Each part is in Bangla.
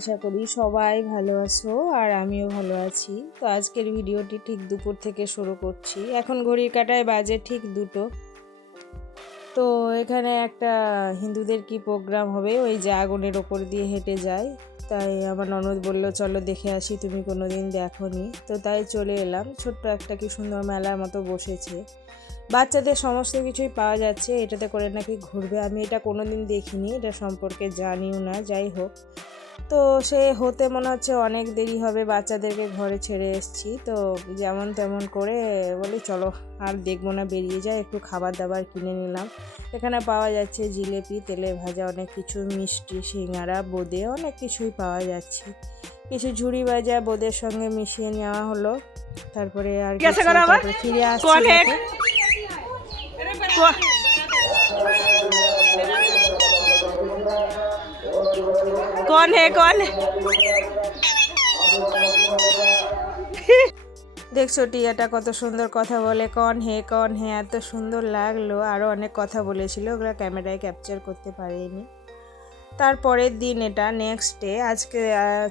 আশা করি সবাই ভালো আছো আর আমিও ভালো আছি। তো আজকের ভিডিওটি ঠিক দুপুর থেকে শুরু করছি। এখন ঘড়ির কাঁটায় বাজে ঠিক 2টো। তো এখানে একটা হিন্দুদের কি প্রোগ্রাম হবে, ওই যে আগুনের ওপর দিয়ে হেঁটে যায়। তাই আমার ননদ বলল চলো দেখে আসি, তুমি কোনো দিন দেখোনি। তো তাই চলে এলাম। ছোট্ট একটা কি সুন্দর মেলার মতো বসেছে, বাচ্চাদের সমস্ত কিছুই পাওয়া যাচ্ছে। এটাতে করে নাকি ঘুরবে, আমি এটা কোনো দিন দেখিনি, এটা সম্পর্কে জানিও না। যাই হোক, তো সে হতে মনে হচ্ছে অনেক দেরি হবে, বাচ্চাদেরকে ঘরে ছেড়ে এসেছি। তো যেমন তেমন করে বলি চলো আর দেখবো না, বেরিয়ে যায়। একটু খাবার দাবার কিনে নিলাম। এখানে পাওয়া যাচ্ছে জিলেপি, তেলে ভাজা অনেক কিছু, মিষ্টি, সিঙ্গারা, বোঁদে, অনেক কিছুই পাওয়া যাচ্ছে। কিছু ঝুড়ি ভাজা বোঁদের সঙ্গে মিশিয়ে নেওয়া হলো। তারপরে আর তারপরে ফিরে আসছি। कौन है कौन है দেখছো টিয়াটা কত সুন্দর কথা বলে, কন হে এত সুন্দর লাগলো। আরও অনেক কথা বলেছিল, ওগুলো ক্যামেরায় ক্যাপচার করতে পারিনি। তারপরের দিন এটা নেক্সট ডে, আজকে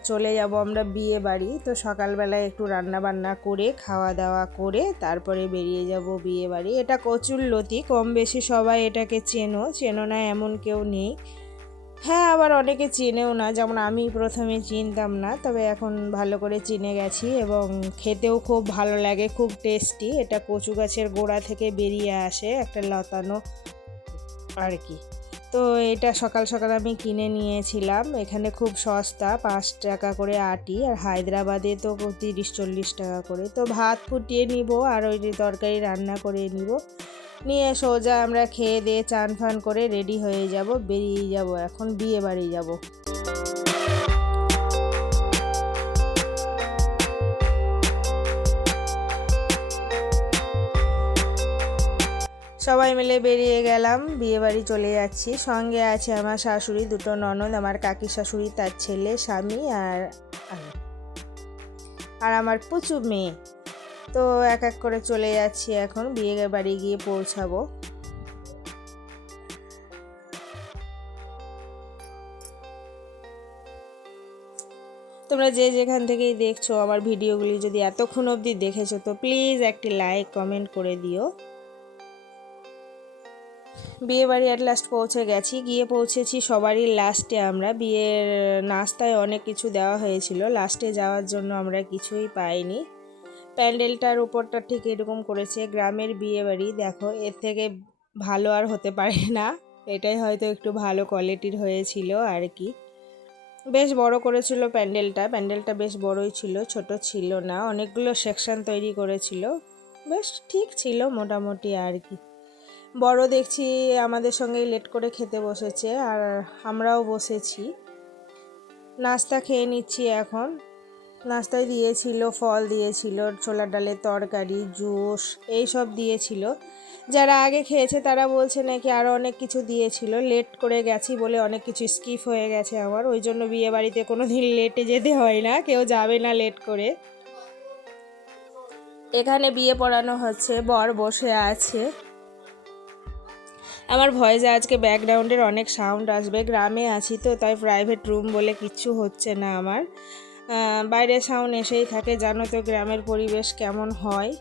চলে যাব আমরা বিয়ে বাড়ি। তো সকালবেলায় একটু রান্না বান্না করে খাওয়া দাওয়া করে তারপরে বেরিয়ে যাব বিয়ে বাড়ি। এটা কচুরলতি, কম বেশি সবাই এটাকে চেনো না এমন কেউ নেই। হ্যাঁ, আবার অনেকে চেনেও না, যেমন আমি প্রথমে চিনতাম না, তবে এখন ভালো করে চিনে গেছি এবং খেতেও খুব ভালো লাগে, খুব টেস্টি। এটা কচু গাছের গোড়া থেকে বেরিয়ে আসে একটা লতানো আর কি। তো এটা সকাল সকাল আমি কিনে নিয়েছিলাম। এখানে খুব সস্তা, 5 টাকা করে আটি, আর হায়দ্রাবাদে তো 30-40 টাকা করে। তো ভাত ফুটিয়ে নিব আর ওই তরকারি রান্না করে নিব, নিয়ে সোজা আমরা খেয়ে দিয়ে চান ফান করে রেডি হয়ে যাব, বেরিয়ে যাব, এখন বিয়ে বাড়ি যাব। সবাই মিলে বেরিয়ে গেলাম, বিয়ে বাড়ি চলে যাচ্ছি। সঙ্গে আছে আমার শাশুড়ি, 2টো ননদ, আমার কাকি শাশুড়ি, তার ছেলে, স্বামী আর আমি, আর আমার পুচু মেয়ে। তো এক এক করে চলে যাচ্ছি, এখন বিয়ে বাড়ি গিয়ে পৌঁছাবো। তোমরা যে যেখান থেকেই দেখছো আমার ভিডিওগুলি, যদি এতক্ষণ অবধি দেখেছো তো প্লিজ একটি লাইক কমেন্ট করে দিও। বিয়ে বাড়ি অ্যাট লাস্ট পৌঁছে গেছি, গিয়ে পৌঁছেছি সবারই লাস্টে। আমরা বিয়ের নাস্তায় অনেক কিছু দেওয়া হয়েছিল, লাস্টে যাওয়ার জন্য আমরা কিছুই পাইনি। প্যান্ডেলটার উপরটা ঠিক এরকম করেছে, গ্রামের বিয়ে বাড়ি, দেখো এর থেকে ভালো আর হতে পারে না। এটাই হয়তো একটু ভালো কোয়ালিটির হয়েছিল আর কি। বেশ বড় করেছিল প্যান্ডেলটা বেশ বড়ই ছিল, ছোট ছিল না। অনেকগুলো সেকশন তৈরি করেছিল, বেশ ঠিক ছিল মোটামুটি আর কি। বড় দেখছি আমাদের সঙ্গেই লেট করে খেতে বসেছে, আর আমরাও বসেছি। নাস্তা খেয়ে নিচ্ছি এখন। নাস্তায় দিয়েছিল ফল, দিয়েছিল ছোলার ডালের তরকারি, জুস, এই সব দিয়েছিল। যারা আগে খেয়েছে তারা বলছে নাকি আরও অনেক কিছু দিয়েছিল। লেট করে গেছি বলে অনেক কিছু স্কিপ হয়ে গেছে আমার, ওই জন্য বিয়ে বাড়িতে কোনো দিন লেটে যেতে হয় না, কেউ যাবে না লেট করে। এখানে বিয়ে পড়ানো হচ্ছে, বর বসে আছে। আমার ভয়েসে আজকে ব্যাকগ্রাউন্ডের অনেক সাউন্ড আসবে, গ্রামে আছি তো, তাই প্রাইভেট রুম বলে কিচ্ছু হচ্ছে না আমার। বাইরে সাউন্ড এসেই থাকে, জানো তো গ্রামের পরিবেশ কেমন হয়।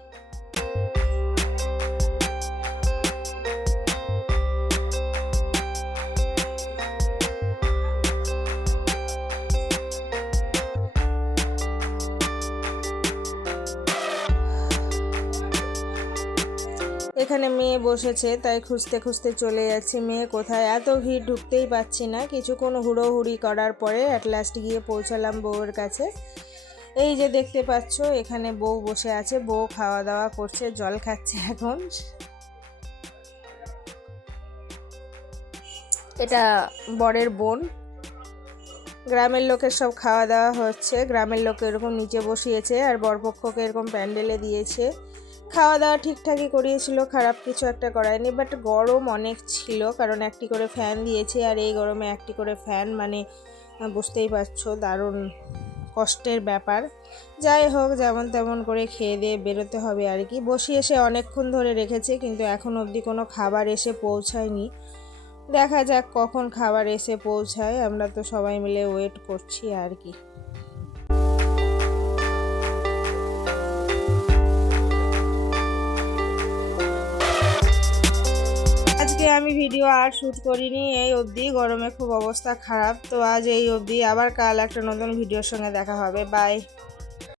এখানে মেয়ে বসেছে, তাই খুঁজতে খুঁজতে চলে যাচ্ছি মেয়ে কোথায়। এত ভিড়, ঢুকতেই পাচ্ছি না। কিছুক্ষণ হুড়োহুড়ি করার পরে অ্যাট লাস্ট গিয়ে পৌঁছালাম বউয়ের কাছে। এই যে দেখতে পাচ্ছ এখানে বউ বসে আছে, বউ খাওয়া দাওয়া করছে, জল খাচ্ছে এখন। এটা বরের বোন। গ্রামের লোকের সব খাওয়া দাওয়া হচ্ছে, গ্রামের লোক এরকম নিচে বসিয়েছে আর বরপক্ষকে এরকম প্যান্ডেলে দিয়েছে। খাওয়া দাওয়া ঠিকঠাকই করিয়েছিল, খারাপ কিছু একটা করায়নি, বাট গরম অনেক ছিল, কারণ একটি করে ফ্যান দিয়েছে, আর এই গরমে একটি করে ফ্যান মানে বুঝতেই পারছো দারুণ কষ্টের ব্যাপার। যাই হোক, যেমন তেমন করে খেয়ে দিয়ে বেরোতে হবে আর কি। বসিয়ে এসে অনেকক্ষণ ধরে রেখেছে, কিন্তু এখন অবধি কোনো খাবার এসে পৌঁছায়নি। দেখা যাক কখন খাবার এসে পৌঁছায়, আমরা তো সবাই মিলে ওয়েট করছি আর কি। আজকে আমি ভিডিও আর শ্যুট করিনি, এই অবধি। গরমে খুব অবস্থা খারাপ। তো আজ এই অবধি, আবার কাল একটা নতুন ভিডিওর সঙ্গে দেখা হবে। বাই।